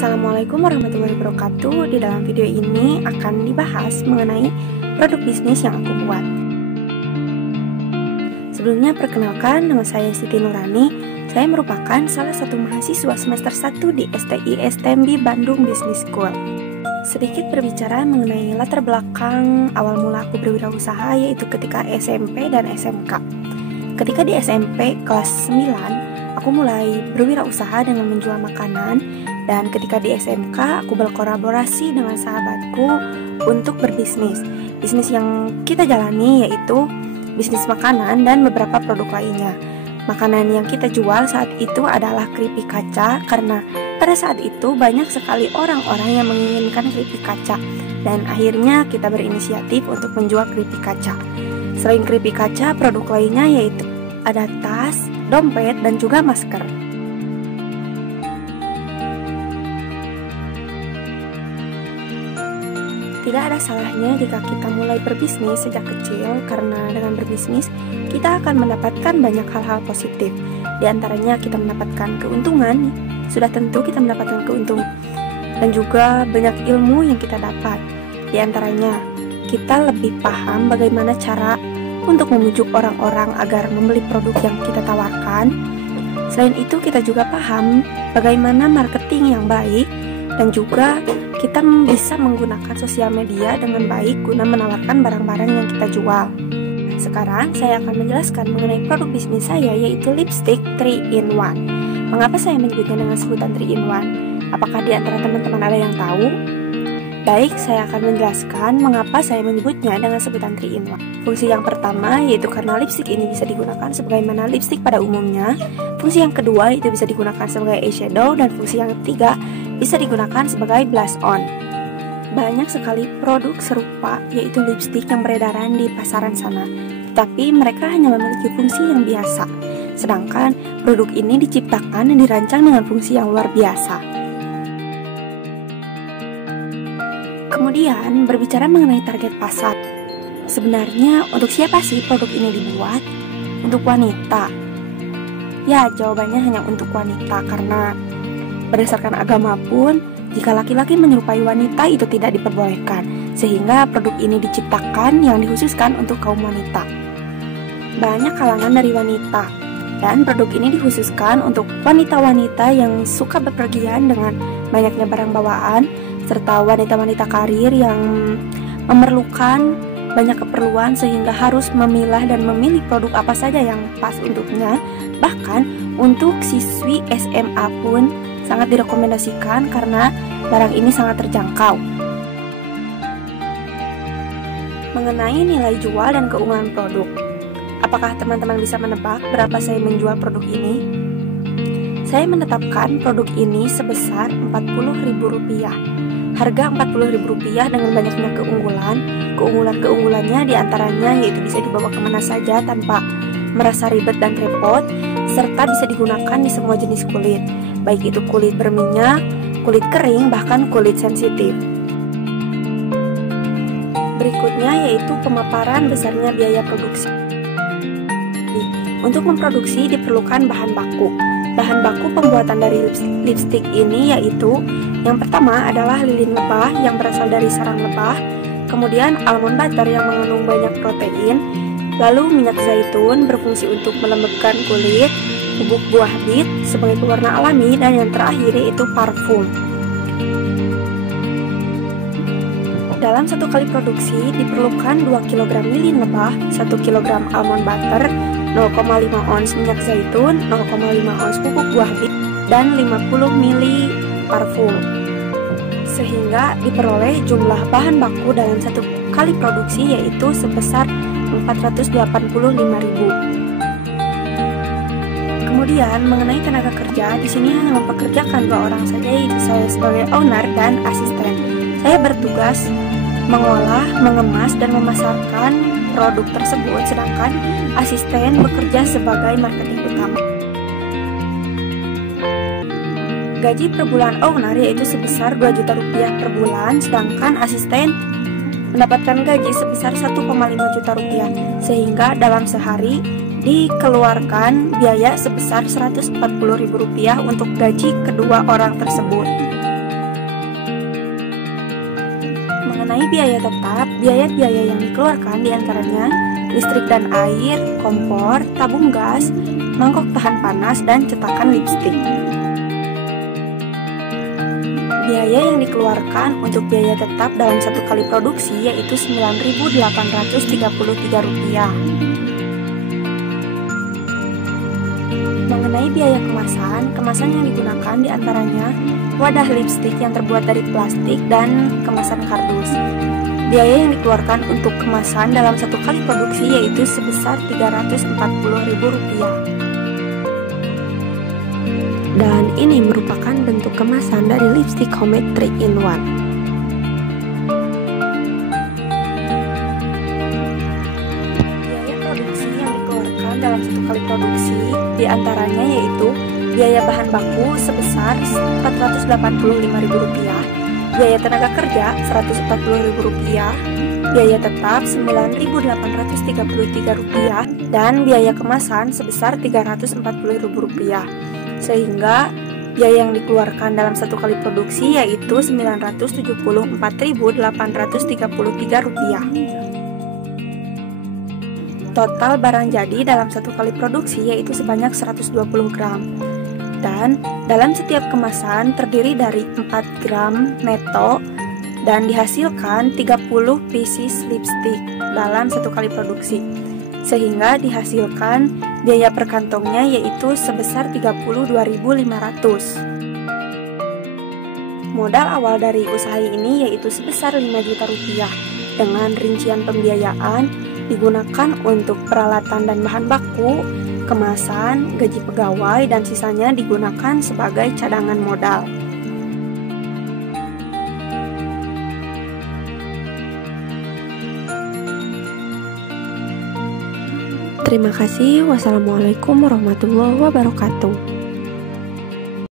Assalamualaikum warahmatullahi wabarakatuh. Di dalam video ini akan dibahas mengenai produk bisnis yang aku buat. Sebelumnya perkenalkan, nama saya Siti Nurani. Saya merupakan salah satu mahasiswa semester 1 di STI STMB Bandung Business School. Sedikit berbicara mengenai latar belakang awal mula aku berwirausaha, yaitu ketika SMP dan SMK. Ketika di SMP kelas 9, aku mulai berwirausaha dengan menjual makanan. Dan ketika di SMK, aku berkolaborasi dengan sahabatku untuk berbisnis. Bisnis yang kita jalani yaitu bisnis makanan dan beberapa produk lainnya. Makanan yang kita jual saat itu adalah keripik kaca, karena pada saat itu banyak sekali orang-orang yang menginginkan keripik kaca. Dan akhirnya kita berinisiatif untuk menjual keripik kaca. Selain keripik kaca, produk lainnya yaitu ada tas, dompet, dan juga masker. Tidak ada salahnya jika kita mulai berbisnis sejak kecil, karena dengan berbisnis kita akan mendapatkan banyak hal-hal positif. Di antaranya kita mendapatkan keuntungan, sudah tentu kita mendapatkan keuntungan, dan juga banyak ilmu yang kita dapat. Di antaranya kita lebih paham bagaimana cara untuk membujuk orang-orang agar membeli produk yang kita tawarkan. Selain itu kita juga paham bagaimana marketing yang baik, dan juga kita bisa menggunakan sosial media dengan baik guna menawarkan barang-barang yang kita jual. Sekarang saya akan menjelaskan mengenai produk bisnis saya, yaitu lipstick 3-in-1. Mengapa saya menyebutnya dengan sebutan 3-in-1? Apakah di antara teman-teman ada yang tahu? Baik, saya akan menjelaskan mengapa saya menyebutnya dengan sebutan 3-in-1. Fungsi yang pertama yaitu karena lipstick ini bisa digunakan sebagaimana lipstick pada umumnya. Fungsi yang kedua itu bisa digunakan sebagai eyeshadow, dan fungsi yang ketiga bisa digunakan sebagai blush on. Banyak sekali produk serupa yaitu lipstick yang beredaran di pasaran sana, tetapi mereka hanya memiliki fungsi yang biasa. Sedangkan produk ini diciptakan dan dirancang dengan fungsi yang luar biasa. Kemudian berbicara mengenai target pasar. Sebenarnya untuk siapa sih produk ini dibuat? Untuk wanita. Ya, jawabannya hanya untuk wanita, karena berdasarkan agama pun, jika laki-laki menyerupai wanita itu tidak diperbolehkan, sehingga produk ini diciptakan yang dikhususkan untuk kaum wanita. Banyak kalangan dari wanita, dan produk ini dikhususkan untuk wanita-wanita yang suka bepergian dengan banyaknya barang bawaan, serta wanita-wanita karir yang memerlukan banyak keperluan sehingga harus memilah dan memilih produk apa saja yang pas untuknya. Bahkan untuk siswi SMA pun sangat direkomendasikan karena barang ini sangat terjangkau. Mengenai nilai jual dan keunggulan produk, apakah teman-teman bisa menebak berapa saya menjual produk ini? Saya menetapkan produk ini sebesar Rp40.000. Harga Rp40.000 dengan banyaknya keunggulan. Keunggulannya diantaranya yaitu bisa dibawa kemana saja tanpa merasa ribet dan repot, serta bisa digunakan di semua jenis kulit, baik itu kulit berminyak, kulit kering, bahkan kulit sensitif. Berikutnya yaitu pemaparan besarnya biaya produksi. Untuk memproduksi diperlukan bahan baku. Bahan baku pembuatan dari lipstick ini yaitu yang pertama adalah lilin lebah yang berasal dari sarang lebah, kemudian almond butter yang mengandung banyak protein, lalu minyak zaitun berfungsi untuk melembabkan kulit, bubuk buah bit sebagai pewarna alami, dan yang terakhir yaitu parfum. Dalam satu kali produksi diperlukan 2 kg lilin lebah, 1 kg almond butter, 0,5 ons minyak zaitun, 0,5 ons bubuk buah bit, dan 50 ml parfum. Sehingga diperoleh jumlah bahan baku dalam satu kali produksi yaitu sebesar 485.000. Kemudian mengenai tenaga kerja, di sini hanya mempekerjakan 2 orang saja, yaitu saya sebagai owner dan asisten. Saya bertugas mengolah, mengemas, dan memasarkan produk tersebut, sedangkan asisten bekerja sebagai marketing utama. Gaji per bulan owner yaitu sebesar Rp2 juta per bulan, sedangkan asisten mendapatkan gaji sebesar Rp1,5 juta, sehingga dalam sehari dikeluarkan biaya sebesar Rp140.000 untuk gaji kedua orang tersebut. Mengenai biaya tetap, biaya-biaya yang dikeluarkan diantaranya listrik dan air, kompor, tabung gas, mangkok tahan panas, dan cetakan lipstik. Biaya yang dikeluarkan untuk biaya tetap dalam satu kali produksi yaitu Rp9.833. Mengenai biaya kemasan, kemasan yang digunakan diantaranya wadah lipstik yang terbuat dari plastik dan kemasan kardus. Biaya yang dikeluarkan untuk kemasan dalam satu kali produksi yaitu sebesar Rp340.000. Dan ini merupakan bentuk kemasan dari lipstik homemade 3-in-1. Biaya produksi yang dikeluarkan dalam satu kali produksi diantaranya yaitu biaya bahan baku sebesar Rp485.000, biaya tenaga kerja Rp140.000, biaya tetap Rp9.833, dan biaya kemasan sebesar Rp340.000. Sehingga biaya yang dikeluarkan dalam satu kali produksi yaitu Rp974.833. Total barang jadi dalam satu kali produksi yaitu sebanyak 120 gram. Dan dalam setiap kemasan terdiri dari 4 gram neto dan dihasilkan 30 pieces lipstick dalam satu kali produksi. Sehingga dihasilkan biaya per kantongnya yaitu sebesar Rp32.500. Modal awal dari usaha ini yaitu sebesar Rp5 juta. Dengan rincian pembiayaan digunakan untuk peralatan dan bahan baku, kemasan, gaji pegawai, dan sisanya digunakan sebagai cadangan modal. Terima kasih. Wassalamualaikum warahmatullahi wabarakatuh.